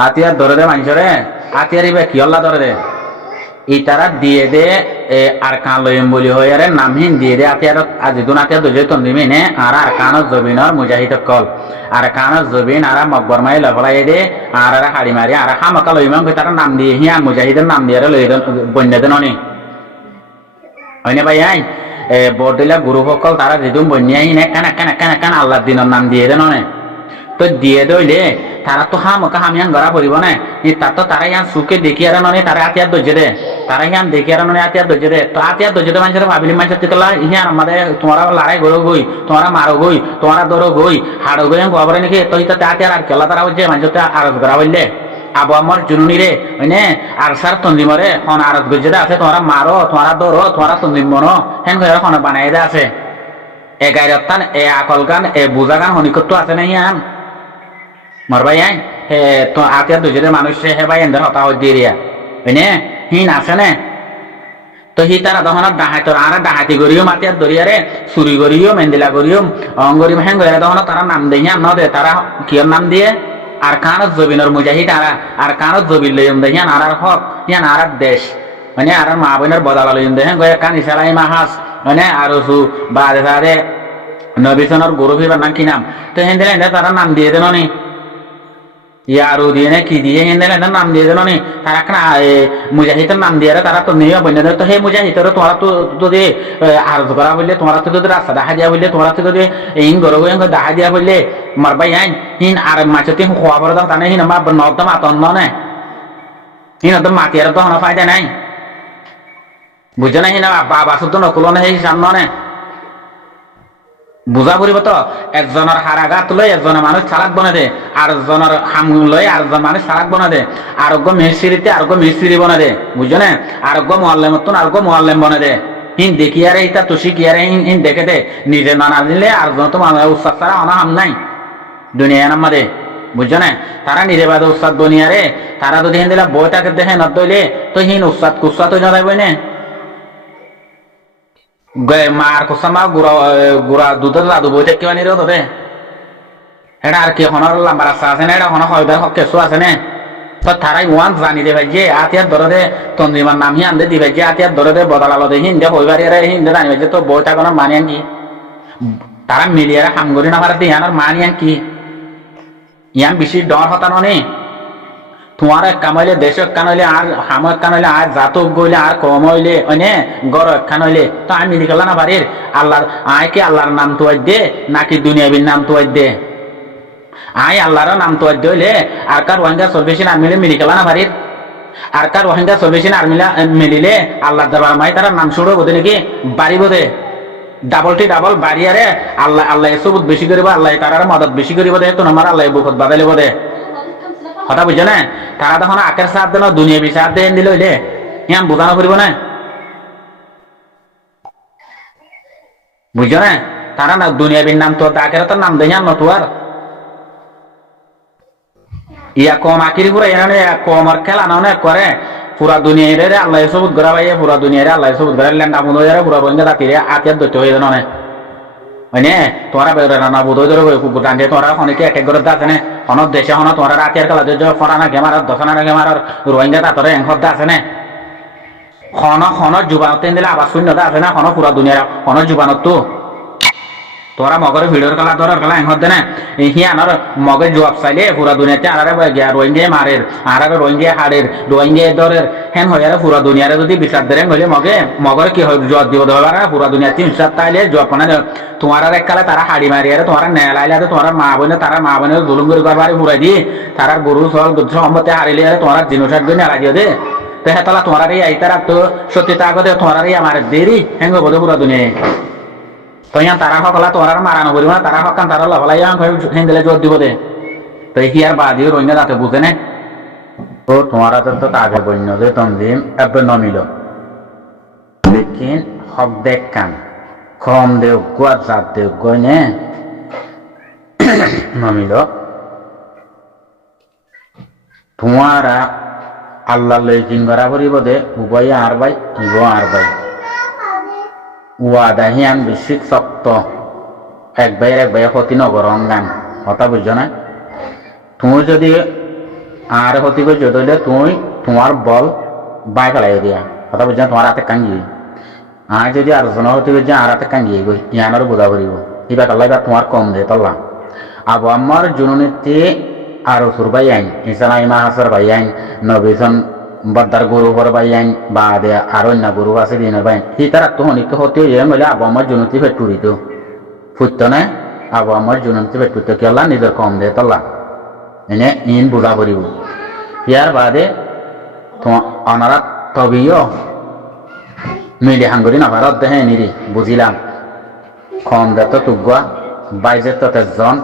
আতিয়ার ধরে দে মানুষরে আতিয়ার ইবে কি আল্লাহ ধরে দে ইতারা দিয়ে দে আর কান লইম বলি হয়ে আরে নামহীন দিয়ে দে আতিয়ার আজিদুন আতিয়ার দুজে তন্দিমি নে আর কানত জবিনর মুজাহিদ কল আর কানত জবিন আর মকবর মাই লফলাই দে আর হাড়ি মারি আর হামাকা লইমাম তারা নাম দিয়ে হিয়ান মুজাহিদের নাম দিয়ে লই বন্যা দেন অনি হয়নে ভাই আই বড়দিলা গুরু সকল তারা যেদুম বন্যাই নে কান আল্লাহ দিনের নাম দিয়ে দেন অনে তো দিয়ে দইলে তারা তো হামকা হামিয়ান গড়া পড়িব না তার তো তারা ইয়ান সুখে দেখি আর নয় তারা আতিয়ার দর্জে দে তারা ইয়ান দেখি আর নয় আতিয়ার দর্জে দে তো আতিয়ার দর্জে দে মানুষের ভাবিলি মানুষের তিতলা ইয়ান আমাদের তোমারা লড়াই গরো গই তোমারা মারো গই তোমারা দরো গই হাড়ো গই খবরে নাকি তো ইতাতে আতিয়ার আর কেলা তারা হচ্ছে মানুষের আরজ গড়া বললে আবু আমার জুনুনি রে হইনে আর সার তন্দিমরে হন আরজ গজে দে আছে তোমারা মারো তোমারা দরো তোমারা তন্দিম মনো হেন করে হন বানাই দে আছে এ গাইরতান এ আকল গান এ বুজা গান হনিকত্ব আছে না ইয়ান মর ভাই আই হে তো আতিয়া দুজনে মানুষ হে ভাই এন্দার হতা হই দিরিয়া হইনে হিন আছে না তো হি তারা দহন ডাহাই তোর আর ডাহাতি গরিও মাতিয়ার দরিয়ারে চুরি গরিও মেন্দিলা গরিও অঙ্গরি হেন গরে দহন তারা নাম দেই ন দে তারা কিয়র নাম দিয়ে আর কানত জবিনর মুজাহিদ আর কানত জবিল লইম দে হিয়ান আর হক হিয়ান আর দেশ মানে আর মা বোনের বদলা লইম দে হেন গরে কান ইসালাই মাহাস মানে আর সু বাদে সাদে নবিসনর গুরু ফিবার নাম কি নাম তো হেন দিলে তারা নাম দিয়ে দেন নি ইয়ারু দিয়ে না কি দিয়ে হেন দিলে নাম দিয়ে দেন নি তারা কেন মুজাহিদের নাম দিয়ে তারা তো নিয়ে বন্য তো হে মুজাহিদের তোমরা তো যদি আরজ করা বললে তোমরা তো যদি রাস্তা দেখা দিয়া বললে তোমরা তো যদি ইন গরো দেখা দিয়া বললে মারবাই আইন হিন আর মাছতে খোয়া পড়ে দাম তানে হিন আমার নদম আতন্ন না হিন তো মাতিয়ার তো হন ফায়দা নাই বুঝে না হিন বাবা শুধু নকুল না সেই সামনে না বুঝা পড়িব তো একজনের হারাঘাত লই একজনের মানুষ সালাক বনে দে আর জনের হাম লই আর মানুষ সালাক বনে দে আরোগ্য মিস্ত্রিতে আরোগ্য মিস্ত্রি বনে দে বুঝছো না আরোগ্য মোয়াল্লেম মতন আরোগ্য মোয়াল্লেম বনে দে হিন দেখি আরে ইতা তো শিখি আরে হিন দেখে দে নিজে না দিলে আর জন তো উস্তাদ ছাড়া অনা হাম নাই দুনিয়া নামাদে বুঝছো না তারা নিজে বাদে উস্তাদ দুনিয়ারে তারা যদি হিন দিলা বইটাকে দেখে ন দইলে তো হিন উস্তাদ কুস্তাদ হয়ে না যাবে না মার কোসামা গুড়া দুধের লাদু বইতে কিবা নিরে তবে এটা আর কি হনর লাম্বা রাস্তা আছে না এটা হন হয়দার কেসু আছে না তো তারাই ওয়ান জানি দে ভাই যে আতিয়ার ধরে দে তন্দিমার নাম হি আনদে দিবে যে আতিয়ার ধরে দে বদলালো দে হিন্দে হইবারি হিন্দে জানিবে যে তো বইটা কোনো মানিয়ান কি তারা মিলিয়ে হামগরি না পারে ইয়ানোর মানিয়ান কি ইয়ান বেশি ডর হতানো নেই তোমার একখান হইলে দেশ একখান হইলে আর হাম একখান হইলে আর জাতক গইলে আর কম হইলে অনে গড় একখান হইলে তো আমি মিলি গেল না বাড়ির আল্লাহর আয় কি আল্লাহর নাম তো দে নাকি দুনিয়াবির নাম তো দে আয় আল্লাহর নাম তো হইলে আর কার ওয়াঙ্গা সর্বেশন আর মিলে মিলি গেল না বাড়ির আর কার ওয়াঙ্গা সর্বেশন আর মিলিলে আল্লাহ দরবার মাই তারা নাম শুরু বোধে নাকি বাড়ি বোধে ডাবলটি ডাবল বাড়ি আরে আল্লাহ আল্লাহ সবুত বেশি করিব আল্লাহ তার মদত বেশি করিব দে তো আমার আল্লাহ বুকত বাদাইলে বোধে কথা বুঝছো না তারা তখন আখের সাথ দেন দুনিয়া বিষাদ দেন দিল হইলে ইয়ান বোঝানো করিব না বুঝছো না তারা না দুনিয়াবির নাম তো আখের তার নাম দেয় না তো আর ইয়া কম আখিরি পুরা এনে কমর খেলা না করে পুরা দুনিয়ারে আল্লাহ সবুত গড়া ভাইয়া পুরা দুনিয়ারে আল্লাহ সবুত গড়া ল্যান্ড আমুদ হয়ে পুরা রোহিঙ্গা জাতিরে আতিয়ার দৈত্য হয়ে যান না হয়নে তোমরা রান্না বোধ হয়ে টান তোমরা অনেকে এক এক করে আছে না হন দেশে হন তোমরা রাতিয়ার খেলা ফরানা গেমার দশনা গেমার রোহিঙ্গা তাতরে এংহত আছে না হন হন জুবানত দিলে আবার শূন্যতা আছে না হন পুরা দুনিয়ার হন জুবানত তো তোরা মগরে ভিডিওর খেলা ধরার খেলা এংহত দে না হিয়ানোর মগে জবাব চাইলে পুরা দুনিয়াতে আরে রোহিঙ্গা মারের আর রোহিঙ্গা হাড়ের রোহিঙ্গা দরের হেন হয়ে পুরা দুনিয়ারে যদি বিচার দেন হইলে মগে মগরে কি হয় জবাব দিব দেওয়া না পুরা দুনিয়াতে হিসাব তাইলে জবাব মানে তোমার আর এককালে তারা হাড়ি মারি আরে তোমার নেলাইলে তোমার মা বোনে তারা মা বোনের জুলুম করে করবার পুরাই দিয়ে তারা গরু সল সম্পত্তি হারিলে আরে তোমার জিনিসার জন্য নেলা দিয়ে দে তো হেতলা তোমার এই আইতার তো সত্যিতা আগতে তোমার এই আমার দেরি হেঙ্গ বোধ পুরা দুনিয়ায় তো ইয়ান তারা সকলা তোরার মারানো করিব না তারা হকান তারা লফলাই হেন্দেলে জোর দিব দে তো হিয়ার বাদিও রোহিঙ্গা যাতে বুঝে না তো তোমারা তো আগে বন্য যে তন্দিম এবে নমিল লেকিন হক দেখ কান কম দেও গুয়া জাত দেও গয়নে নমিল তোমারা আল্লাহ লেকিন করা করিব দে উভয় আর ভাই ইব আর ভাই ওয়াদাহিয়ান বিশিক শক্ত এক ভাইয়ের ক্ষতি নগর অঙ্গান কথা বুঝছো না তুই যদি আর হতি গই যদি তুই তোমার বল বাই ফেলাই দিয়া কথা বুঝছেন তোমার হাতে কাঙ্গি আর যদি আর জন হতি গই আর হাতে কাঙ্গি গই ইয়ানোর বোঝা করিব ইবা কাল্লা এবার তোমার কম দে তল্লা আবু আমার জুনুনিতে আর সুরবাই আইন ইসালাই মাহাসর ভাই আইন নবীজন বদ্দার গরু পর ভাই আইন বা দে আর অন্য গরু আছে দিনের ভাই সি তার আত্মহনিত হতে ইয়ে হলে আবু আমার জুনুতি ফেটুরিত ফুটতো না আবু আমার জুনুতি ফেটুরিত কি আল্লাহ নিজের কম দে তল্লা এনে ইন বোঝা করিব ইয়ার বাদে তোমার অনারা তবিও মিলি হাঙ্গরি না ভারত দেহে নিরি বুঝিলাম কম দে তো তুগুয়া বাইজে তো তেজন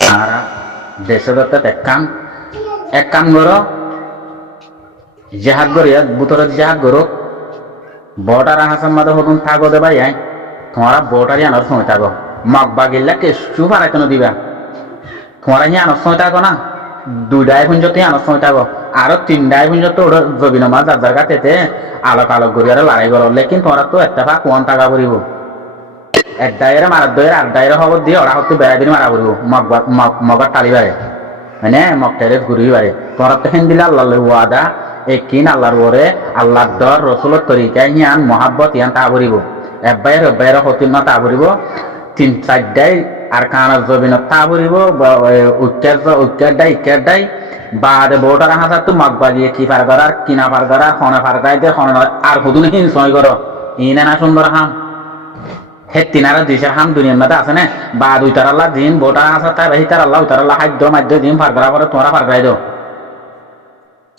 আর দেশে তো এক কাম করো জেহাদ করি বুতর জেহাদ করো বর্ডার আহাসার মাঝে হতুন থাকো দে ভাই তোমারা বর্ডারই আনার সময় থাকো মগবা গিল্লা কেসু ফারাই কেন দিবা তোমারা হি আনার সময় থাকো না দুইটাই পুঞ্জতে আনার সময় থাকো আরো তিনটাই পুঞ্জত ওরা জবিন মাছ যার জায়গা তেতে আলোক আলোক করি আর লড়াই করো লেকিন তোমরা তো একটা কোন টাকা করিব এক দায়ের মারার দয়ের আট দায়ের খবর দিয়ে ওরা হয়তো বেড়াই দিন মারা করিব মগার টালি বাড়ে মানে মগটারে ঘুরি বাড়ে তোমরা তো হেন দিলে আল্লাহ ওয়াদা একিন আল্লাহর ওরে আল্লাহর দর রসুলের তরিকা হিয়ান মহাব্বত ইয়ান তা করিব এব্বাইয়ের হতিন তা করিব তিন চারটাই আর কানার জবিন তা করিব উচ্চার দাই বাদে বউটার হাজার তো মগ বাজিয়ে কি পার করার কিনা পার করার খনে পার গাইতে খনে আর হুদুন হিন সই করো ইনে না সুন্দর হাম হে তিনারা দিশের হাম দুনিয়ার মধ্যে আছে না বা দুই তার আল্লাহ দিন বউটার হাজার তাই বাহি তার আল্লাহ তার আল্লাহ খাদ্য মাদ্য দিন পার করার পরে তোমরা পার গাই দো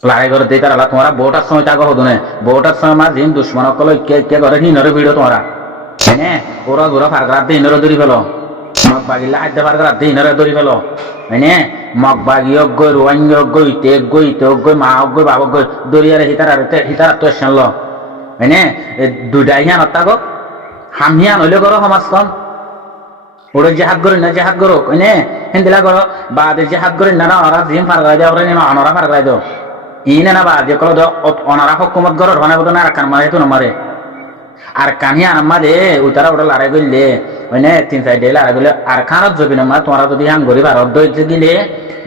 লড়াই করে দিয়ে তার আল্লাহ তোমরা বউটার সময় থাকো হুদুনে বউটার সময় মা দিন দুশ্মন কলো কে করে হিনরে ভিড়ো তোমরা হ্যাঁ ওরা দূরা পার করার দিয়ে হিনরে দৌড়ি ফেলো মগ বাগিলা খাদ্য পার করার দিয়ে হিনরে দৌড়ি ফেলো হ্যাঁ মগ বাগি গই রোয়াঙ্গি গই ইতে গই মা গই বাবা গই দরিয়ারে হিতার তো এসেন লো হ্যাঁ দুইটাই হিয়ান থাকো হাম হিয়ান হইলে করো সমাজখন ওরা জেহাদ করি না জেহাদ করো এনে হিন্দিলা করো বা জেহাদ করি না ওরা জিম ফার গাই দেওয়া না অনরা ফার গাই দাও ইনে না বা যে কলো অনারা হকুমত করো ধনে বলতো না আর কান মারে তো মারে আর কানি আমাদে উতারা ওটা লড়াই করলে মানে তিন চারটে লড়াই করলে আর খানত জবি না তোমরা যদি হাং গরিব আর অর্ধ গিলে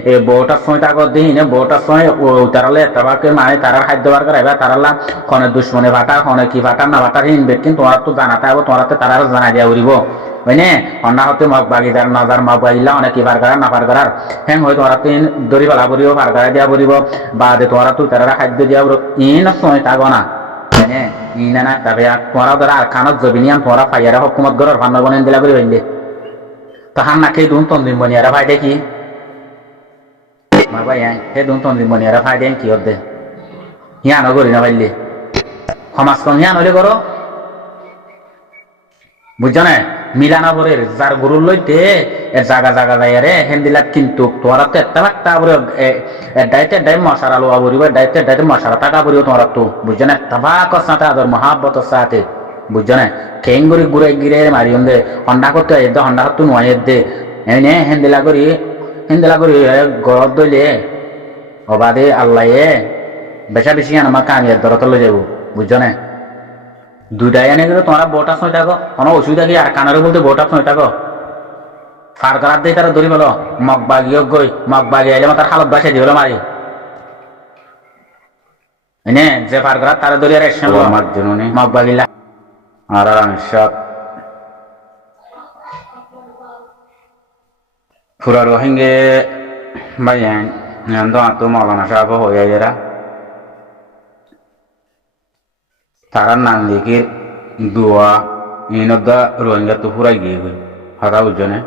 এই বউটার সময় তাকত দিই না বউটার সময় উতারালে তাবাকে মানে তারা খাদ্য বার করাইবা তারালা খনে দুশ্মনে ভাটা খনে কি ভাটা না ভাটা হিনবে কিন্তু তোমার তো জানাতে হবে তোমার তারা জানাই দিয়া উড়িব হয়নে অন্য হতে মগ বাগিদার নাজার মগ বাগিলা অনেক কি বার করার না পার করার হ্যাঁ হয় তোমার তিন দড়ি পালা পড়িব পার করাই দিয়া পড়িব বা তোমরা তো তারা খাদ্য দিয়া ইন সময় থাকো না হ্যাঁ ইনা না তবে তোমরা ধরা আর খানত জবিনিয়াম তোমরা ফাইয়ারা হকুমত গড়র ভান্না বনেন দিলা করে হইলে তো হান না খেয়ে দুন তন্দিম বনিয়ারা ফাই দেখি মা ভাই হে দুন তন্দিম বনিয়ারা ফাই দেন কি হতে হিয়ানো করি না পাইলে সমাজখন হিয়ান হইলে করো বুঝছো না মিলানা পরের যার গরুর লইতে জাগা যাই রে হেন্দিলাত কিন্তু তোরা তো একটা বলে ডাইতে ডাই মশারা লোয়া বলিব ডাইতে মশারা টাকা বলিব তোরা তো বুঝছো না তাবাক সাথে আদর মহাব্বত সাথে বুঝছো না কেঙ্গুরি ঘুরে গিরে মারিয়ন দে হন্ডা করতে হন্ডা করতে নোয়াই দে এনে হেন্দিলা করি গরত দইলে অবাদে আল্লাহ বেশি আমার কামিয়ার দরত লই যাব বুঝছো না দুইটাই এনে গেলে তোমরা বউটার সময় থাকো কোনো অসুবিধা কি আর কানারে বলতে বউটার সময় থাকো ফার করার দিয়ে তারা ধরি বলো মগ বাগি আইলে তার হালত বাসাই দিয়ে হলো মারি এনে যে ফার করার তারা ধরি আর একসঙ্গে আমার জন্য মগ বাগিলা আর আরামসাত পুরা রোহিঙ্গে ভাইয়ান তো মৌলানা সাহেব হয়ে এরা তারা নাম লিখে দোয়া ইনদা রোহিঙ্গা তো পুরাই গিয়ে গই হতা বুঝনে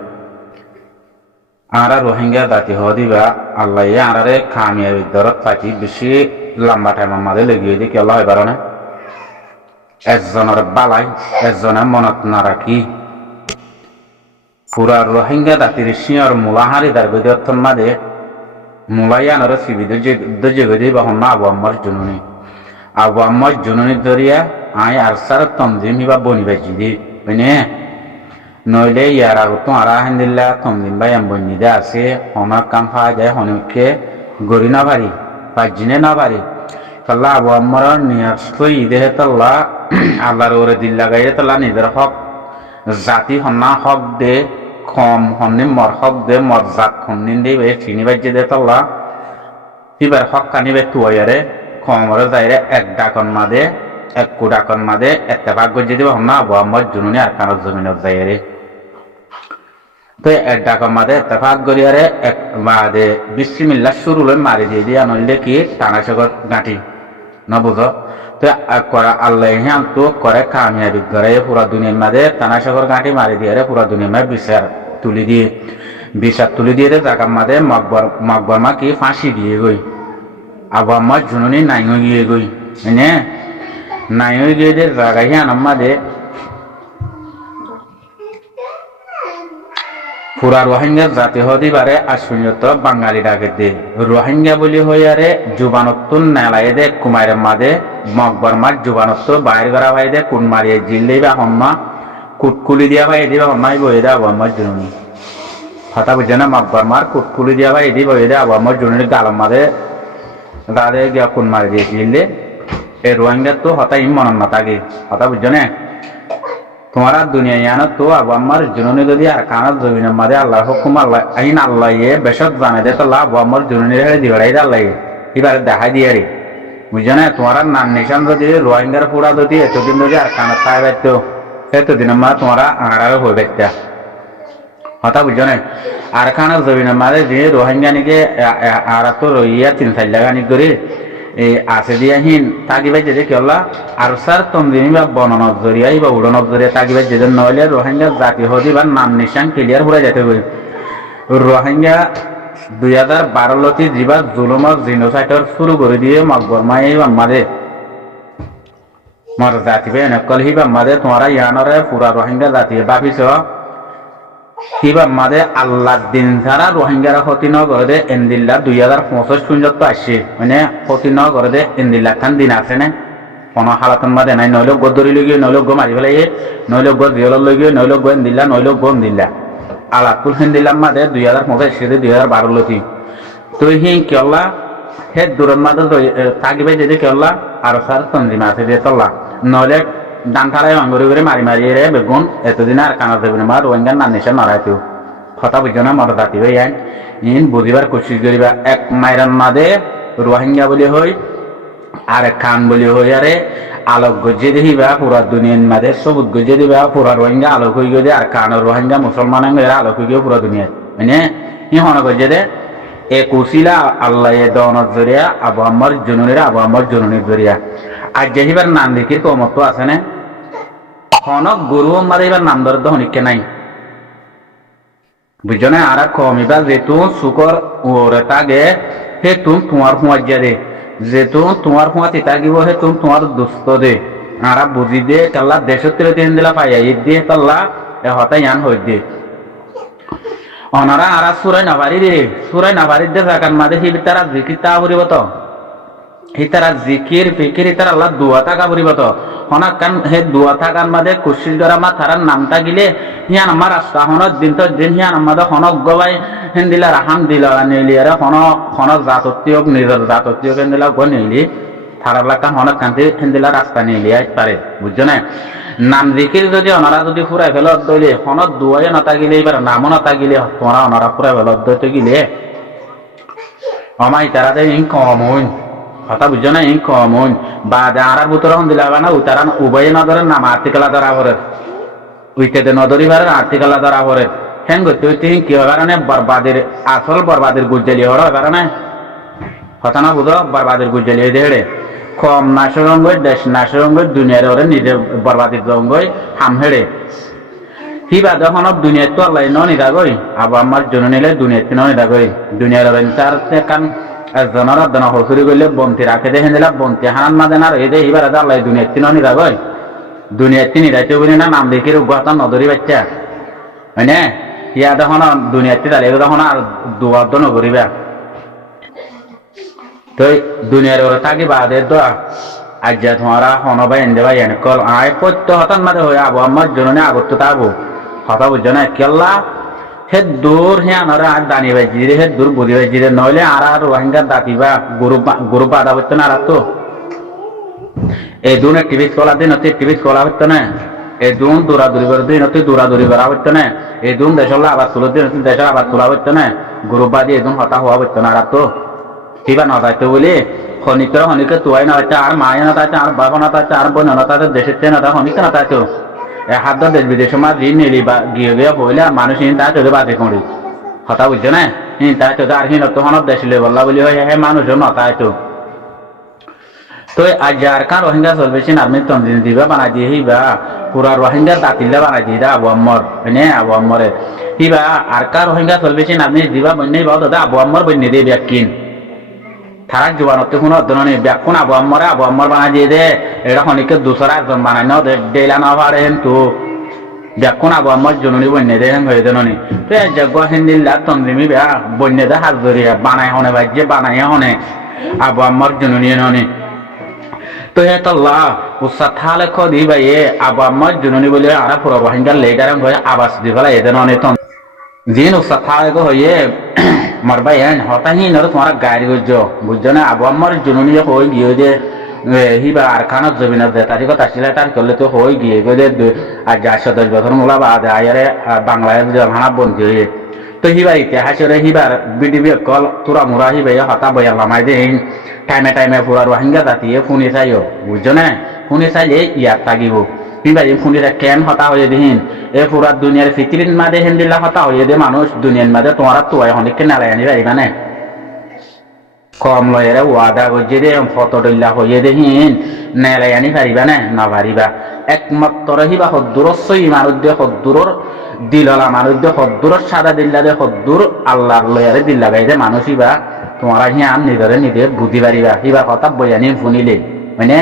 আরা রোহিঙ্গা দাতি হদিবা আল্লাহ আরারে খামিয়াবি দরত পাতি বেশি লম্বা টাইম আমাদের লেগে দিয়ে কি আল্লাহ এবার না একজনের বালাই একজনের মনত না রাখি পুরা রোহিঙ্গা দাতির সিঁয়র মূলাহারি দার গদিয়র মাদে মূলাইয়ানোর সিবিদ যে গদি বা হন্না আবু আম্মার জনুনি আবু আম্মার জনুনি ধরিয়া আয় আর সার তমজিম হিবা বনি বাজি দি বুঝনে নইলে ইয়ার আগত আর আলহামদুলিল্লাহ তমজিম ভাই বনি দে আছে অনেক কাম পাওয়া যায় অনেককে গড়ি না পারি পাঁচজিনে না পারি তাল্লা আবু আম্মার নিয়াস ঈদে তাল্লা আল্লাহর ওরে দিল লাগাইয়ে তাল্লা নিজের হক জাতি হন্না হক দে কম হন্নি মরহক দে মরজাত হন্নিন দে বে চিনি বাজ্যে দে তল্লা হিবার হক কানি বে তুয়ারে কমরে যাইরে এক ডাকন মাদে এক কুডাকন মাদে এত্তেফাক গজ্জে দিব হন্না আবু আম্মদ জুনুনি আর কানত জমিনত যাইরে তো এক ডাকন মাদে এত্তেফাক গরিয়ারে এক মাদে বিসমিল্লাহ শুরু লই মারি দিয়ে দিয়া নইলে কি টানাশকর গাঁটি না বুঝো তো করা আল্লাহ হ্যাঁ তো করে কামিয়াবি করে পুরা দুনিয়ার মাঝে টানাশকর গাঁটি মারি দিয়ে পুরা দুনিয়ার মাঝে বিচার তুলি দিয়ে জাগার মাঝে মকবর মা কি ফাঁসি দিয়ে গই আবু আম্মা জুনুনি নাই গিয়ে গই হ্যাঁ নাই গিয়ে দে জাগাই হ্যাঁ মাঝে পুরা রোহিঙ্গা জাতি হদি পারে আশ্বিনত বাঙালি ডাকে দে রোহিঙ্গা বলি হইয়ারে জুবানত্তুন নেলাই দে কুমারের মাঝে মকবর মাছ জুবানত্ত বাইর করা ভাই দে কুন মারিয়ে জিল্লেই বা হম্মা কুটকুলি দিয়া ভাই এদি বা হম্মাই বই দে আবু আম্মার জুনুনি কথা বুঝছে না মকবর মার কুটকুলি দিয়া ভাই এদি বই দে আবু আম্মার জুনুনি গালম মাঝে গালে গিয়া কুন মারি দিয়ে জিল্লে এই রোহিঙ্গা তো হতাই মনন না থাকে কথা বুঝছো না তোমারা দুনিয়া ইয়ানো তো আবু আম্মার জুনুনি যদি আর কানাত জমিনের মাঝে আল্লাহ হুকুম আল্লাহ আইন আল্লাহ ইয়ে বেশক জানে দে তো আবু আম্মার জুনুনির হেড়ে দিবাড়াই আল্লাহ এবারে দেখাই দিয়ে রে বুঝছো না তোমার নাম নিশান যদি রোহিঙ্গার পুরা যদি এতদিন যদি আর কানাত পাই পাইতো এতদিনের মাঝে তোমারা আড়াও হয়ে পাইতা কথা বুঝছো না আর কানাত জমিনের মাঝে যে রোহিঙ্গা নিকে আর তো রইয়া 3-4 জায়গা নিক করে এই আছে দিয়া হিন তাগিবাই যে কেলা আর স্যার তমদিনী বা বননত জরিয়াই বা উড়নত জরিয়া তাগিবাই যে নইলে রোহিঙ্গা জাতি হদি বা নাম নিশান ক্লিয়ার হয়ে যেতে হবে রোহিঙ্গা 2012 লতি যিবা জুলুমত জিনোসাইডর শুরু করে দিয়ে মকবর মাই আমাদের মর জাতি বে নকল হিবা আমাদের তোমারা ইয়ানরে পুরা রোহিঙ্গা জাতি ভাবিছ হিবা আমাদের আল্লাহ দিন ছাড়া রোহিঙ্গারা ক্ষতি ন করে দে এন্দিল্লা 2065 পর্যন্ত আসছে মানে ক্ষতি ন করে দে এন্দিল্লা খান দিন আছে না কোনো হালাতন মাঝে নাই নইলে গদরি লগিয়ে নইলে গো মারি ফেলাই নইলে গো জিয়ল লগিয়ে নইলে গো এন্দিল্লা নইলে গো এন্দিল্লা আলাতুল হিন্দিল্লার মাঝে 2025 2012 লতি তো হি কেলা হে দূরের মাঝে থাকিবে যদি কেলা আর স্যার তঞ্জিমা আছে দিয়ে তল্লা নইলে ডান্টারাই অঙ্গরি করে মারি মারিয়ে রে বেগুন এতদিন আর কানা দেবেন মা রোহিঙ্গার নাম নিশান নড়াইতো কথা বুঝছো না মর জাতি ভাই ইন বুঝিবার কোশিশ করিবা এক মাইরান মাঝে রোহিঙ্গা বলি হই আর খান বলি হই আরে আলোক গজ্জে দেখিবা পুরা দুনিয়ার মাঝে সবুজ গজ্জে দিবা পুরা রোহিঙ্গা আলোক হয়ে গিয়ে আর খান রোহিঙ্গা মুসলমান আলোক হয়ে গিয়ে পুরা দুনিয়া মানে ই হন গজ্জে দে এ কুশিলা আল্লাহ এ দনত জরিয়া আবু আম্মার জননীর জরিয়া আজ যেহিবার নাম দেখির কমত আছে না হনক গুরু মারে এবার নাম ধরে হনিকে নাই বুঝছো না আর কমিবা যেহেতু শুকর ওরে তাগে হে তুমি তোমার ফুঁয়া দে যেহেতু তোমার ফুঁয়া তিতা গিব হে তুমি তোমার দুস্থ দে আর বুঝি দে কাল্লা দেশের তেলে তিন দিলা পাইয়া ঈদ দিয়ে কাল্লা এ হতাই আন হই দে অনারা আর সুরাই নাবারি দে জাগান মাঝে হি তারা জিকির তা বলিব তো হি তারা জিকির ফিকির তারা আল্লাহ দুয়া থাকা বলিব তো হনা কান হে দুয়া থাকার মাঝে কুশিল করা মা তারার নামটা গিলে হিয়ান আমার রাস্তা হনত দিন তো দিন হিয়ান আমাদের হনক গবাই হেন্দিলা রাহাম দিলা নিলি আর হন জাতত্বক নিজের জাতত্বক হেন্দিলা গো নিলি তারার লাগান হনক কান্তি হেন্দিলা রাস্তা নিলি আইতে পারে বুঝছো না নাম জিকির যদি ওনারা যদি ফুরাই ফেলত দইলে হনত দুয়াই নতা গিলে এবার নামও নতা গিলে তোমরা ওনারা ফুরাই ফেলত দইতে গিলে আমাই তারা দেয় ইন কম হইন কথা বুঝছো না ইন কম হইন বা আর ভিতরে হন দিলা না উতারা উভয়ে নদরের নাম আর্টিকেলা ধরা পড়ে উইকেটে নদরি বারে আর্টিকেলা ধরা পড়ে হ্যাঁ করতে হইতে কি হয় কারণে বরবাদের আসল বরবাদের গুজ্জালি হওয়ার হয় কারণে কথা না বুঝো বরবাদের গুজ্জালি হয়ে দেড়ে কম নাশরঙ্গই দেশ নাশরঙ্গই দুনিয়ার ওরে নিজে বরবাদের রঙ্গই হাম হেড়ে হিবা যখন দুনিয়ার তো আল্লাহ ন নিদাগই আবু আম্মার জন্য নিলে দুনিয়াতে ন নিদাগই দুনিয়ার ওরে তার কান জনর দন হসুরি করলে বন্তি রাখে দেখে দিলা বন্তি হানান মাঝে না রয়ে দে হিবার আল্লাহ দুনিয়াতে ন নিদাগই দুনিয়াতে নিদাইতে বলি না নাম দেখি রোগাতা নদরি বাচ্চা হয়নে ইয়া দেখুন দুনিয়াতে দাঁড়িয়ে তখন আর দুয়ার দন করিবা তো দুনিয়ার ওরা থাকি বাদে তো আজ তোমারা হনবাই এনদেবাই এনেকল আয় পত্য হতান মাঝে হয়ে আবু আম্মার জন্য আগত তাবো হতা বুঝছো না কেল্লা হে দূর হে আনারা আর দানি বাজি রে হে দূর বুঝি বাজি রে নইলে আর রোহিঙ্গার দাতিবা গরু বাধা হচ্ছে না আর তো এই দুনে টিভি খোলা দিন হচ্ছে টিভি খোলা হচ্ছে না এদুন দৌড়াদৌড়ি করে দিন তুই দৌড়াদৌড়ি করা হইতো না এদুন দেশের আবার তুলো দিন তুই দেশের আবার তোলা হইতো না গ্রুপবাদী এদুন হতা হওয়া হইতো না আর তো কিবা না যাইতো বলি খনিকে তুয়াই না হইতো আর মায়ে না তাইতো আর বাবা না তাইতো আর বোন না তাইতো দেশের চেয়ে না তা খনিকে না তাইতো হাত দেশ বিদেশের মাঝ ঋণ নিলি বা গিয়ে গিয়ে হইলে মানুষ তাই চলে বাদে করি হতা বুঝছো না তাই তো আর হিন তখন দেশ বললা বলি হয় হে মানুষের না তাইতো তো আজ আর কান রোহিঙ্গা চলবেছেন আপনি তন্দিন দিবা বানাই দিয়ে হিবা পুরা রোহিঙ্গা দাতিল্লা বানাই দিয়ে দা আবু আম্মর হইনে আবু আম্মরে হিবা আর কার রোহিঙ্গা চলবেছেন আপনি দিবা বন্যে বাও দাদা আবু আম্মর বন্যে দিয়ে ব্যাকিন থারাক জোয়ানতে কোনো অধ্যয়ন ব্যাকুন আবু আম্মর বানাই দিয়ে দে এটা খনিকে দুসরা একজন বানাই নাও ডেলা না পারেন তো ব্যাকুন আবু আম্মর জননী বন্যে দে হয়ে দেননি তো যজ্ঞ হিন্দিল্লা তন্দিমি বেয়া বন্যে দে হাত ধরিয়া বানাই হনে ভাই বানাই হনে আবু আম্মর জননী ননি তো হে তল্লা উৎসাহ থালে খদি ভাইয়ে আবু আম্মর জননী বলে আর পুরো রোহিঙ্গার লেডার হয়ে আবাস দি ফেলা এদের অনেক জিন উৎসাহ থালে হয়ে মারবাই হতাহি নরে তোমার গাড়ি গজ্জ বুঝছো না আবু আম্মর জননী হয়ে গিয়ে যে হিবা আর খানত জমিন দে তারি কথা ছিল তার করলে তো হয়ে গিয়ে গো আর 10-10 বছর মোলা বাদ আয়ারে বাংলায় ভাড়া বন্ধি হয়ে তো হিবার ইতিহাসের হিবার বিডিবি কল তুরা মুরা হিবাই হতা বয়া লামাই দে টাইমে পুরা রোহিঙ্গা জাতিয়ে ফুনি চাইও বুঝছো না ফুনি চাইলে ইয়ার তাগিব হিবাই ফুনিরা কেন হতা হয়ে দিন এ পুরা দুনিয়ার ফিতরিন মাদে হিন্দিল্লা হতা হয়ে দে মানুষ দুনিয়ার মাঝে তোমার তোয়াই হনিকে নালাই আনি পারিবা না কম লয়ের ওয়াদা করছে দে ফতডল্লা হয়ে দেহিন নেলাই আনি পারিবা না পারিবা একমাত্র হিবা হদ্দুরই মানুষ দে হদ্দুরর দিললা মানুষ দে হদ্দুরর সাদা দিল্লা দে হদ্দুর আল্লাহর লয়ারে দিল্লা গাই দে মানুষ হিবা তোমার হিয়ান নিজে বুঝি পারিবা হিবা কথা বইয়ানি শুনিলে মানে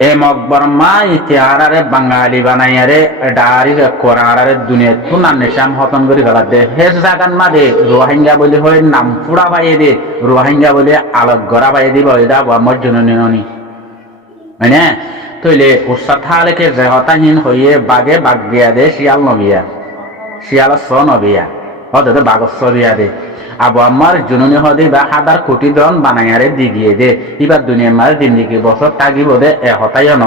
এ মকবরমা ইতিহারে বাঙালি বানাইয়ারে ডারি কোরআনারে দুনিয়া তুনার নিশাম হতন করে গলা দে হে জাগান মাদে রোহিঙ্গা বলে হয় নাম ফুড়া বাইয়ে দে রোহিঙ্গা বলে আলোক গড়া বাইয়ে দিব এটা আমার জননী ননি মানে তইলে উৎসাহ থালেকে যে হতাহীন হইয়ে বাগে বাগ বিয়া দে শিয়াল নবিয়া শিয়াল স নবিয়া হতে বাগস বিয়া দে আবু আম্মার জননী হদে বা 1000 কোটি জন বানাইয়ারে দিগিয়ে দে এবার দুনিয়ার মাঝে জিন্দিগি বছর তাগিব দে এ হতাইও ন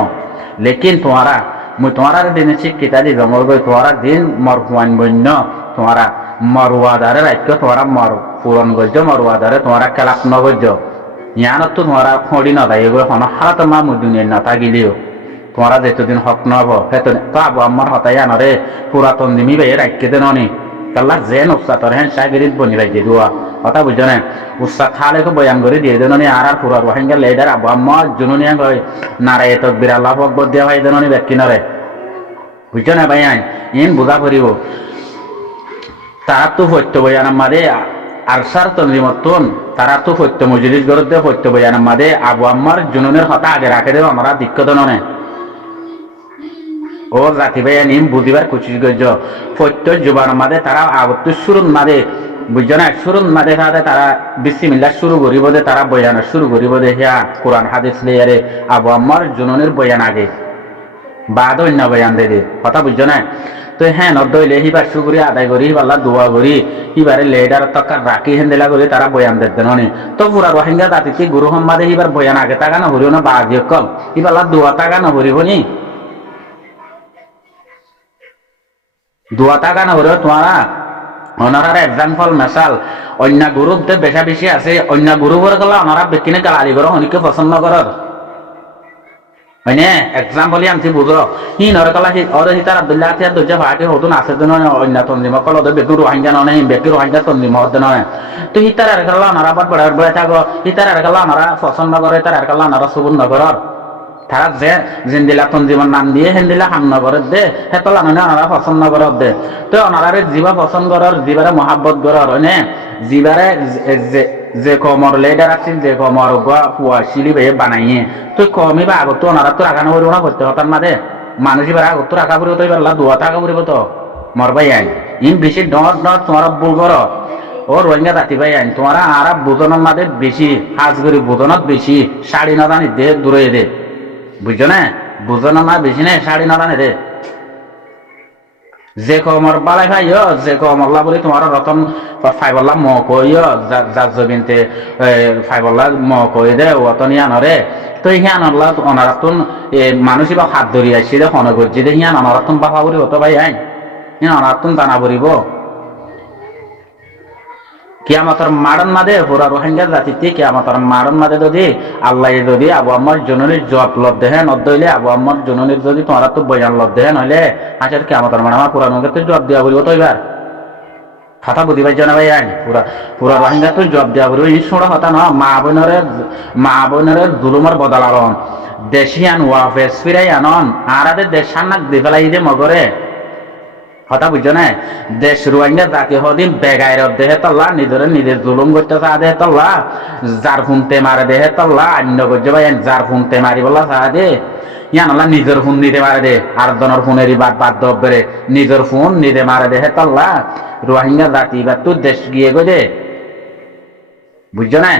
লেকিন তোমারা মুই তোমার দিনে শিক্ষিতা দি জমল গই তোমার দিন মর হুয়ান বন্য তোমার মরুয়াদারে রাজ্য তোমার মর পূরণ গজ্য মরুয়াদারে তোমার খেলাপ নগজ্য ইয়ানত তো তোমার খড়ি নদাই গো হন হাত মা মুই দুনিয়ার না তাগিলিও তোমার যেতদিন হক নব হেত তো আবু আম্মার হতাইয়া নরে পুরাতন দিমি বে রাজ্য দে ননি কাল্লা জেন উৎসাতর হেন সাগরিত বনি রাজ্য দুয়া কথা বুঝছো না উৎসাহ থালেকে বয়ান করে দিয়ে দেননি আর পুরা রোহিঙ্গা লেডার আবু আম্মার জননিয়া গয় নারায় তকবির আল্লাহ আকবার দেওয়া হয় দেননি ব্যক্তি নরে বুঝছো না ভাই ইন বুঝা করিব তারা তো সত্য বয়ানের মাদে আরসার তন্দ্রিমতন তারা তো সত্য মজলিস গড়তে সত্য বয়ানের মাদে আবু আম্মার জননের হতা আগে রাখে দেব আমরা দিক্কত ননে ও জাতি ভাই নিম বুঝিবার কোশিশ করছ সত্য জুবানের মাদে তারা আগত শুরুর মাদে বুঝছো না শুরুর মাদে তারা বিসমিল্লাহ শুরু করিব দে তারা বয়ান শুরু করিব দে হ্যাঁ কোরআন হাদিস লিয়ারে আবু আম্মার জননের বয়ান আগে বাদ অন্য বয়ান দে কথা বুঝছো না তো হ্যাঁ নদইলে হিবার সুগুরি আদায় করি পাল্লা দোয়া করি হিবারে লেডার তকার রাখি হেন্দেলা করি তারা বয়ান দেন ননি তো পুরা রোহিঙ্গা জাতিতে গুরু সম্মাদে হিবার বয়ান আগে টাকা নহরিও না বাজি কম হিবাল্লা দোয়া টাকা নহরিব নি দোয়া টাকা নহরিও তোমারা অনারার এক্সাম্পল মেসাল অন্য গ্রুপ বেশা বেশি আছে অন্য গ্রুপের গলা অনারা বেকিনে গালালি করো অনেকে পছন্দ করার মানে এক্সাম্পল আনছি বুঝো হি নরকলা ওদের হিতার আব্দুল্লাহ আতিয়ার দুজা ভাটি হতুন আছে দেন অন্য তন্দিম কল ওদের বেকি রোহিঙ্গা নয় বেকি রোহিঙ্গা তন্দিম হতে নয় তো হিতার আর কাল্লা অনারা বাদ বড় বড় থাকো হিতার আর কাল্লা অনারা পছন্দ করে তার আর কাল্লা অনারা সুবুন নগরর তারা যে জিন্দিলা তন্দিমর নাম দিয়ে হেন্দিলা হাম নগরের দে হেতলা নয় অনারা পছন্দ করর দে তো অনারারে জীবা পছন্দ করর জীবারে মহাব্বত করর হয়নে জীবারে যে কমর লেডার আছে যে কমর হুয়া শিলি বে বানাইয়ে তুই কমই বা আগত ওনারা তো রাখানো করিব না করতে হতার মাঝে মানুষ এবার আগত তো রাখা করিব তো এবার দোয়া টাকা করিব তো মরবাই আইন ইন বেশি ডট তোমার ভুল কর ও রোহিঙ্গা জাতি ভাই আইন তোমার আর বুজনের মাঝে বেশি হাজ করি বুজনত বেশি শাড়ি নদানি দে দূরে দে বুঝছো না বুজনের মা বেশি নেই শাড়ি নদানি দে যে কমর বালাই ভাইও যে কমল্লা বলি তোমার রতন ফাইবল্লা ম কইও যার জমিনতে ফাইবল্লা ম কই দে অতনি আনরে তো হিয়ান আল্লাহ অনারাতুন মানুষই বা হাত ধরি আসছিল হন গজ্জি দে হিয়ান অনারাতুন বাহা বলি হতো ভাই আইন হিয়ান অনারাতুন দানা বরিব কিয়ামতের মারণ মাদে পুরা রোহিঙ্গা জাতিতে কিয়ামতের মারণ মাদে যদি আল্লাহ যদি আবু আম্মার জননীর জব লব দেহে নদইলে আবু আম্মার জননীর যদি তোমার তো বয়ান লব দেহে নইলে আচ্ছা কিয়ামতের মারণ পুরা নগরতে জব দেওয়া বলিব তো এবার কথা বুঝি পাইছ না ভাই আইন পুরা পুরা রোহিঙ্গা তো জব দেওয়া বলিব এই ছোড়া কথা না মা বোনের জুলুমের বদলারন দেশিয়ান ওয়াফেস ফিরাই আনন আর দেশান নাক দি ফেলাই দে মগরে কথা বুঝছো না দেশ রোহিঙ্গা জাতি হদিন বেগাইর দেহে তল্লা নিজের জুলুম করতে চা দেহে তল্লা যার ফুনতে মারে দেহে তল্লা অন্য করছে ভাই যার ফুনতে মারি বলা চা দে ইয়ানলা নিজের ফোন নিতে মারে দে আর জনের ফোনেরই বাদ দব্বরে নিজের ফোন নিতে মারে দেহে তল্লা রোহিঙ্গা জাতি বা তোর দেশ গিয়ে গো দে বুঝছো না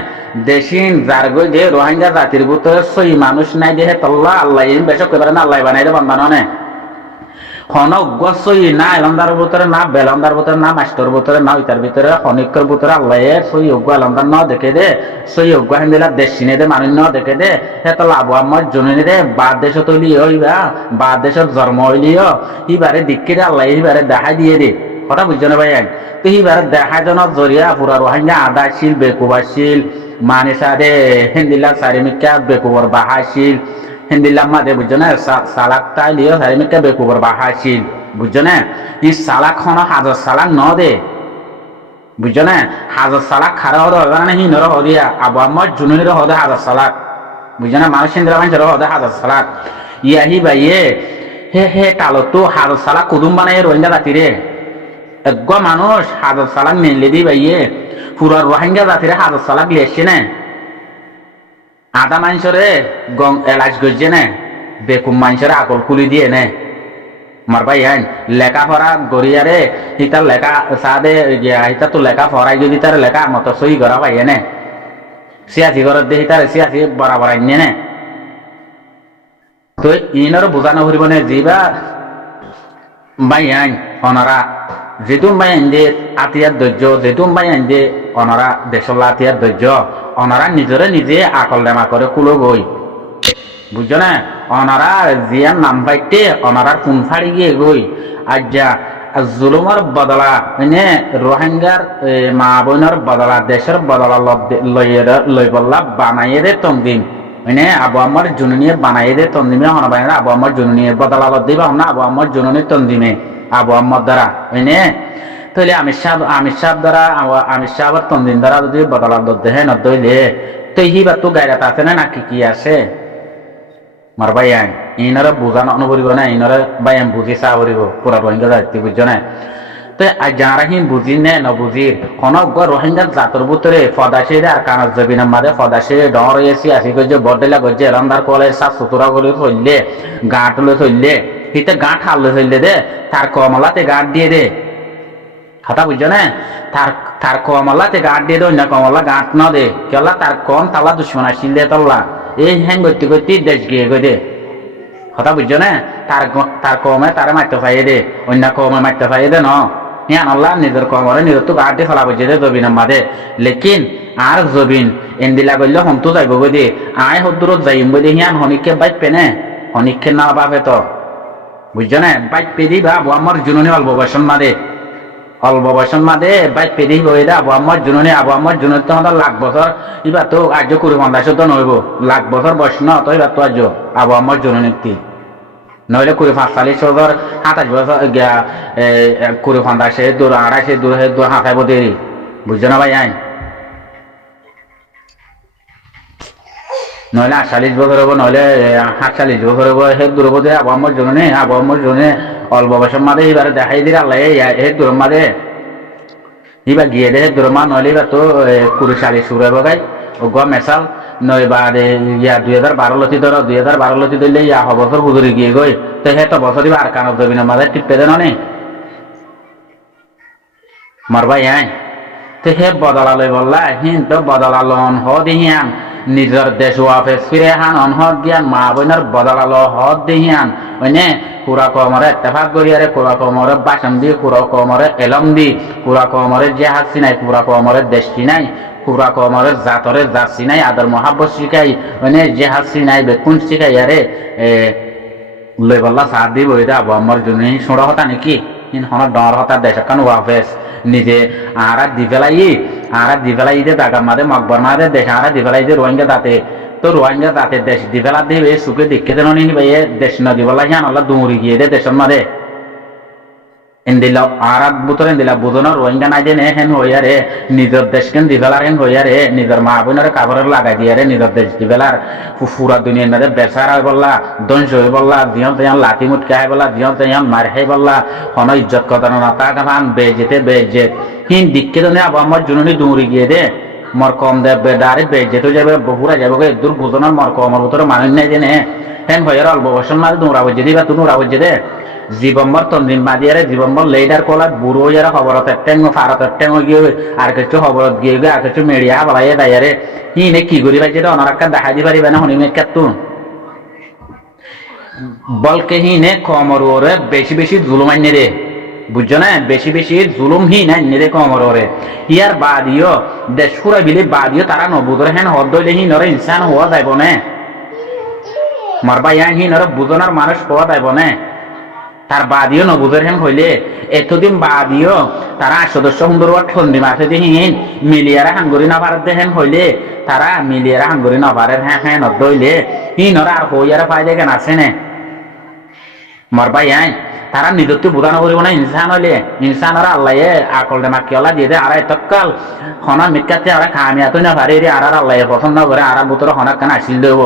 দেশিন যার গই দে রোহিঙ্গা জাতির ভিতরে সই মানুষ নাই দেহে তল্লা আল্লাহ বেশক কইবারে না আল্লাহ বানাই দে বান্দানো নে হন গছই না এলন্দার ভিতরে না বেলন্দার ভিতরে না মাস্টর ভিতরে না ওইটার ভিতরে হনিকর ভিতরে আল্লাহ সই অজ্ঞ এলন্দার ন দেখে দে সই অজ্ঞ হেন্দিলা দেশ চিনে দে মানুষ ন দেখে দে হেতো লাভ আমার জননী দে বাদ দেশ তৈলি হইবা বাদ দেশের জন্ম হইলিও ইবারে দিকে দে আল্লাহ ইবারে দেখাই দিয়ে দে কথা বুঝছো না ভাই তো ইবারে দেখাই জনের জরিয়া পুরা রোহিঙ্গা আদাশীল বেকুবাশীল মানিসা দে হেন্দিলা চারিমিকা বেকুবর বাহাশীল হিন্দিল্লাম মাদে বুঝছো না সালাক তাই লিও সারিমিকা বেকুবর বাহাশীল বুঝছো না ই সালাক হন হাজার সালাক ন দে বুঝছো না হাজার সালাক খারা হদে হবে না হিনর হদিয়া আবু আম্মর জুনুনির হদে হাজার সালাক বুঝছো না মানুষ হিন্দিরা মানুষের হদে হাজার সালাক ইয়াহি বাইয়ে হে টালো তো হাজার সালাক কুদুম বানাই রোহিঙ্গা জাতিরে এক মানুষ হাজার সালাক মেনলে দি বাইয়ে পুরা রোহিঙ্গা জাতিরে হাজার সালাক লিয়েছে না আধা মানুষরে গং এলাচ গজে নে বেকুম মানুষরে আকল খুলি দিয়ে নে মার ভাই আইন লেখাপড়া গড়িয়ারে হিতার লেখা সাদে হিতা তো লেখা পড়াই যদি তার লেখা মতো সই করা পাই নে সিয়াসি ঘরত দিয়ে হিতার সিয়াসি বরাবর আইনে নে তো ইনর বোঝানো ফুরিব নে যিবা ভাই আইন অনারা যেতুম ভাই আইন দে আতিয়ার ধৈর্য যেতুম ভাই আইন দে অনারা দেশলা আতিয়ার ধৈর্য অনারা নিজরে নিজে আকল দেমা করে কুলো গই বুঝছো না অনারা জিয়ার নাম পাইতে অনারার কোন ফাড়ি গিয়ে গই আজ্জা জুলুমের বদলা মানে রোহিঙ্গার মা বোনের বদলা দেশের বদলা লই বললা বানাইয়ে দে তন্দিম মানে আবু আম্মার জুনুনিয়ে বানাইয়ে দে তন্দিমে হন বানাই আবু আম্মার জুনুনিয়ে বদলা লত দিবা না আবু আম্মার জুনুনি তন্দিমে আবু আম্মার দ্বারা মানে তাহলে আমির সাহেব দ্বারা আমির সাহেবের তন্দিন দ্বারা যদি বদলা দে হ্যাঁ নদইলে তো হিবা তো গাইরাত আছে না নাকি কি আছে মার ভাই আইন ইনারা বুঝানো অনুভব না ইনারা ভাই আমি বুঝি চা করিব পুরা রোহিঙ্গা জাতি বুঝছো না তো যারা হিন বুঝি নে নবুঝির হনক রোহিঙ্গার জাতর ভিতরে ফদাসে আর কানার জবিনের মাঝে ফদাসে ডর হয়েছি আসি গজে বডেলা গজে এলান্দার কলে সাত সুতরা করে চললে গাঁট লে চললে হিতে গাঁট হারলে চললে দে তার কমলাতে গাঁট দিয়ে দে কথা বুঝছো না তার কমলাতে গাঁট দিয়ে দে অন্য কমলা গাঁট ন দে কেলা তার কম তালা দুশ্মন আসিল দে তল্লা এই হ্যাং করতে করতে দেশ গিয়ে গই দে কথা বুঝছো না তার কমে তারা মারতে পাইয়ে দে অন্য কমে মারতে পাইয়ে দে ন হিয়ান আল্লাহ নিজের কমরে নিজের তো গাঁট দিয়ে ফেলা বুঝে দে জবিনের মাঝে লেকিন আর জবিন এন্দিলা করলে হমতো যাইব গই দে আয় হদ্দুরত যাইম বই দে হিয়ান হনিককে বাইক পেনে হনিককে না বাপে তো বুঝছো না বাইক পেদি বা আবু আমার জুনুনি অল্প বয়সন মাদে অল্প বয়সন মাদে বাইক পেদি বই দে আবু আমার জুনুনি তো হতো লাখ বছর এবার তো আর্য কুড়ি পঞ্চাশ তো নইব লাখ বছর বয়স ন তো এবার তো আর্য আবু আমার জুনুনি নইলে কুড়ি 45 বছর 27 বছর কুড়ি 50 দূর 28 দূর হাঁটাইব দেরি বুঝছো না ভাই আইন নইলে 48 বছর হবো নইলে 47 বছর হবো হে দূর হবো দে আবু আমার জন্য অল্প বয়সের মাঝে এবারে দেখাই দিলে আল্লাহ হে দূর মাঝে এবার গিয়ে দে দূর মা নইলে এবার তো 40 শুরু হবো গাই ও গ মেশাল নয় বা ইয়া 2012 লতি ধরো 2012 লতি ধরলে ইয়া বছর হুজুরি গিয়ে গই তো হে তো বছরই আর কানত জবিনের মাঝে টিপে দেন নে মারবাই আই তো হে বদলা লই বললা হিন তো বদলা লন হ দিহিয়ান নিজের দেশ ওয়াফেস ফিরে হান অনহদ জ্ঞান মা বোনের বদলা ল হদ দিহিয়ান মানে কুরা কমরে ইত্তেফাক করিয়ারে কুরা কমরে বাসন দি কুরা কমরে এলম দি কুরা কমরে জেহাজ চিনাই কুরা কমরে দেশ চিনাই কুরা কমরে জাতরে জাত চিনাই আদর মহাব্বত শিখাই মানে জেহাজ চিনাই বেকুন শিখাই আরে লই বল্লা সাথ দিব এটা আবু আমার জন্য সোড়া হতা নাকি হন ডর হতা দেশ কান ওয়াফেস নিজে আরা দি ফেলাই দে দাগা মাদে মকবর মাদে দেশ আরা দি ফেলাই দে রোহিঙ্গা দাতে তো রোহিঙ্গা দাতে দেশ দি ফেলা দিবে সুখে দেখে দেন নি ভাই দেশ না দি বলা জান আল্লাহ দৌড়ি গিয়ে দে দেশের মাদে এন্দিলা আরাত বুতর এন্দিলা বুদন রোহিঙ্গা নাই দেন হেন হইয়ারে নিজের দেশকেন দি ফেলার হেন হইয়ারে নিজের মা বোনের কাপড়ের লাগাই দিয়ারে নিজের দেশ দি ফেলার ফুরা দুনিয়ার মাঝে বেচার হয় বললা দঞ্জ হয়ে বললা দিয়ন তেয়ান লাঠি মুটকে হয় বললা দিয়ন তেয়ান মার খাই বললা হন ইজ্জত কদানো না তা কান বেজেতে বেজেত হিন দিককে দনে আবু আমার জুনুনি দৌড়ি গিয়ে দে মর কম দেবে ডারে বেজেতে যাবে বহুরা যাবে দূর বুঝনার মর কমর ভিতরে মানুষ নাই দেনে হেন হইয়ার অল্প বছর মাঝে দৌড়া বজে দিবা তুমি উড়া বজে দে জীবম্বর তন্দিন বাদিয়ারে জীবম্বর লেডার কলার বুড়ো যারা খবরত টেং ফারত টেং গিয়ে আর কিছু খবরত গিয়ে আর কিছু মেডিয়া বলাই দায়ারে কি নে কি করি ভাই যেটা অনারাক্কা দেখা দি পারিবে না হনি মেকাত তু বলকে হি নে কমর ওরে বেশি বেশি জুলুম আইনে রে বুঝছো না বেশি বেশি জুলুম হি না আইনে রে কমর ওরে ইয়ার বাদিও দেশ পুরা বিলে বাদিও তারা নবুদরে হেন হদইলে হি নরে ইনসান হওয়া যাইব না মারবা ইয়ান হি নরে বুঝনার মানুষ হওয়া যাইব না তার বাদিও নবুজের হেন হইলে এতদিন বাদিও তারা সদস্য সুন্দর ঠন্ডি মাসে দিহীন মিলিয়ারা হাঙ্গুরি না পারে হেন হইলে তারা মিলিয়ারা হাঙ্গুরি না পারে হ্যাঁ হ্যাঁ নদইলে হিনরা আর হইয়ারা পাই দেখেন আছে নে মরবাই আই তারা নিজত্ব বুঝানো করিব না ইনসান হইলে ইনসানরা আল্লাহ আকল দে মাকিওলা দিয়ে দে আর তৎকাল হনা মিকাতে আর খামিয়াতো না পারে রে আর আল্লাহ পছন্দ করে আর বুতর হনা কান আসিল দেব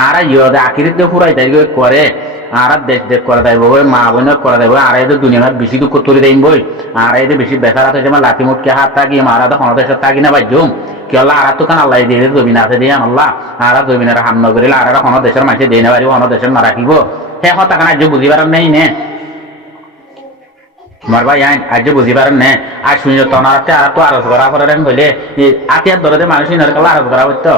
আর ইয়দে আখিরিতে ফুরাই তাই করে আর দেশ দেশ করে দেব মা বোনের করে দেব আর এদের দুনিয়ার বেশি দুঃখ তুলে দেন বই আর এদের বেশি বেকার আছে যেমন লাঠি মুটকে হাত থাকি মারা তো কোনো দেশের থাকি না বাইজুম কি আল্লাহ আর তো কান আল্লাহ দিয়ে জমিন আছে দিয়ে আল্লাহ আর জমিনের হাম নগরিলে আর কোনো দেশের মাঝে দিয়ে না পারিব কোনো দেশের না রাখিব সে কথা কান আজ বুঝিবার নেই নে আমার ভাই আজ বুঝিবার নে আর শুনি তনারাতে আর তো আরজ করা করে বলে আতিয়ার দরদে মানুষ আরজ করা হইতো